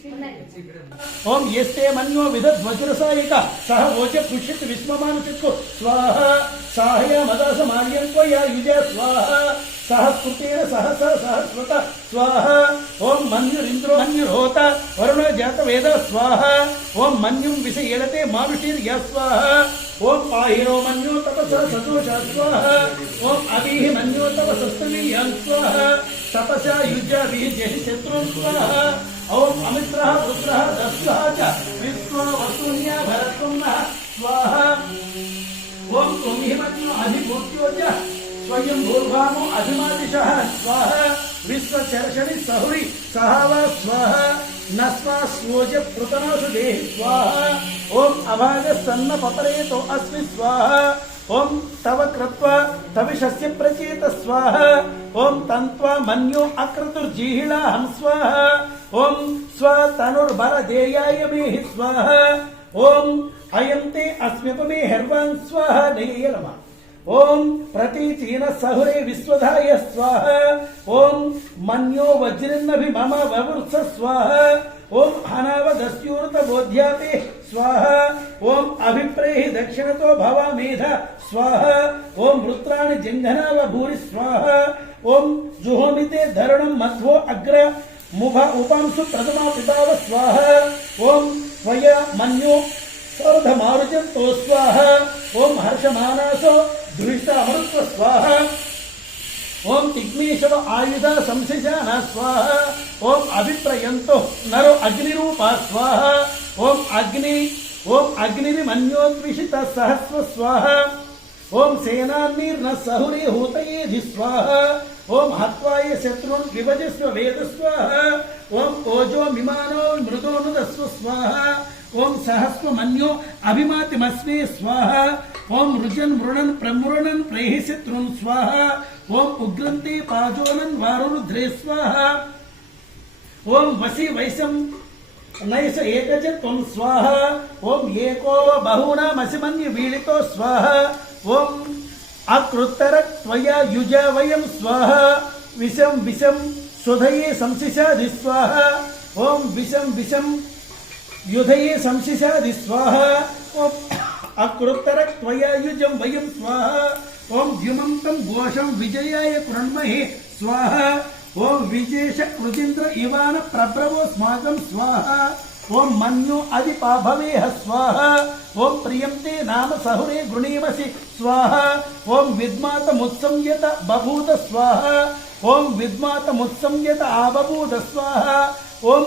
ओम यस्ते मन्यो विदध्वज्रसायिक सह वोच पुष्यति विश्वमानुषित्को स्वाहा साहया मदास मार्यन्को या युज स्वाहा सहस्कृतेन सहस सहस्रत स्वाहा ओम मन्युरिन्द्रो मन्युर्होता वरुण जात वेद स्वाहा ओम मन्युं विषयेलते मानुषीर्य स्वाहा ओम आहिरो मन्यो तपसा सतोष स्वाहा ओम अभिः मन्यो तपसस्त्रीयं स्वाहा तपसा युज्य विजय शत्रु स्वाहा ओम अमित्रः पुत्रः दस्यः च विश्व वसुन्या भरतुम्नः स्वाहा ओम तुमिमन्यो अधिभूत्यो च स्वयं भूर्भामो अधिमादिशः स्वाहा विश्वचर्षणि सहुरि सहाव स्वाहा नस्वा स्वोज पृतनासु देहि स्वाहा ओम अभाग सन्न पतरेतो अस्मि स्वाहा ओम तव कृत्वा तविषस्य प्रचेत स्वाहा ओम तन्त्वा मन्यो अक्रतुर्जीहिलाहं स्वाहा ओम स्वतनुर्बल देयाय मे स्वाहा ओम अयन्ते अस्म्यपमे हर्वान् स्वाहा नयेलमा ओम प्रतीचीन सहुरे विश्वधाय स्वाहा ओम मन्यो वज्रन्नभि मम ववृत्स स्वाहा ओम अनावदस्यूर्त बोध्याते स्वाहा ओम अभिप्रेहि दक्षिणतो भवामेध स्वाहा ओम रुद्राणि जंघनाव भूरि स्वाहा ओम जुहोमिते धरणं मध्वो अग्र मुभ उपांसु प्रथमा पिताव स्वाहा ओम त्वया मन्यो सर्वधमारुजन्तो स्वाहा ओम हर्षमानासो दुहिता अमृत स्वाहा ओम तिग्मेशव आयुध संशिशान स्वाहा ओम अभिप्रयंतो नरो अग्निरूपा स्वाहा ओम अग्निरिमन्योद्विषित सहस्व स्वाहा ओम सेनान्नीर्न सहुरे हूतयेधि स्वाहा ओम हत्वाय शत्रुन् विभजस्व वेद स्वाहा ओम ओजो मिमानो मृदोनुदस्व स्वाहा ओम सहस्व मन्यो अभिमातिमस्मे स्वाहा ओम रुजन मृणन प्रमृणन प्रेहिशत्रुन स्वाहा ओम उग्रन्ते पाजोनन वारुरुद्रे स्वाहा ओम वसी वैसम नैष एकज त्वं स्वाहा ओम एको बहुनामसिमन्य वीळितो स्वाहा ओम अकृत्तर त्वया युज वयं स्वाहा विषम विषम सुधये संशिषादि स्वाहा ओम विषम विषम युधये संशिषादि स्वाहा ओम अकृत्तर त्वया युजं वयं स्वाहा ओम द्युमन्तं घोषं विजयाय कृण्महे स्वाहा ओम विजेश कृजिन्द्र इवान प्रभ्रवो स्माकं स्वाहा ओम मन्यो अधिपाभवेह स्वाहा ओम प्रियंते नाम सहुरे गृणीमसि स्वाहा ओम विद्मातमुत्संयत बभूत स्वाहा ओम विद्मातमुत्संयत आबभूत स्वाहा ओम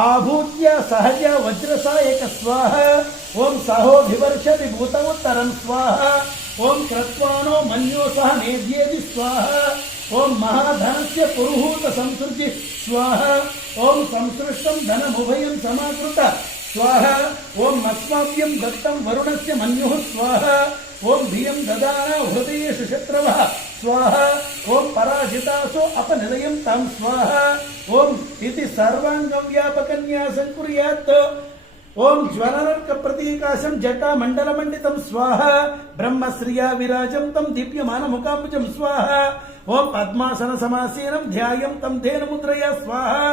आभूत्य सहज वज्रसायक स्वाहा ओम सहोभिवर्षति भूतमुत्तरं स्वाहा ओम कृत्वानो मन्यो सह मेध्येति स्वाहा ओम महाधनस्य पुरुहूत संसृज्य स्वाहा ओम संसृष्टं धनमुभयं समाकृत स्वाहा ओम अस्माभ्यं दत्तं वरुणस्य मन्युः स्वाहा ओम धियं ददाना हृदयेषु शत्रवः स्वाहा ओम पराजितासो अपनिलयं तं स्वाहा ओम इति सर्वांगं व्यापकन्यासं कुर्यात् ओम ज्वलनर्क प्रतीकाशं जटा मंडल मंडितं स्वाहा ब्रह्मश्रिया विराजं तं दीप्यमान मुखाम्बुजं स्वाहा ओम पद्मासन समासीनं ध्यायं तं धेनु मुद्रया स्वाहा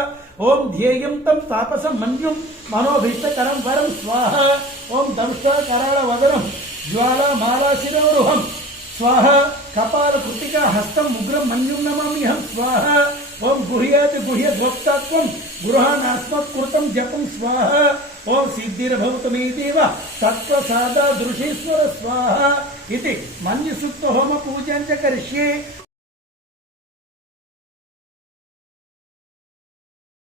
ओम ध्येयं तं तापसं मन्युं मनोभीष्टकरं वरं स्वाहा ओम दंष्टा कराळ वदनं ज्वाला माला शिरोरुहं स्वाहा कपाल कृतिका हस्तं उग्रं मन्युं नमाम्यहं स्वाहा ओम गुह्याति गुह्य द्वक्तात्वं गृहानास्मत् कृतं जपं स्वाहा ओम सिद्धिर्भवतुमेदेव तत्प्रसादा दृशीश्वर स्वाहा इति मन्युसुक्त होम पूजां च करिष्ये।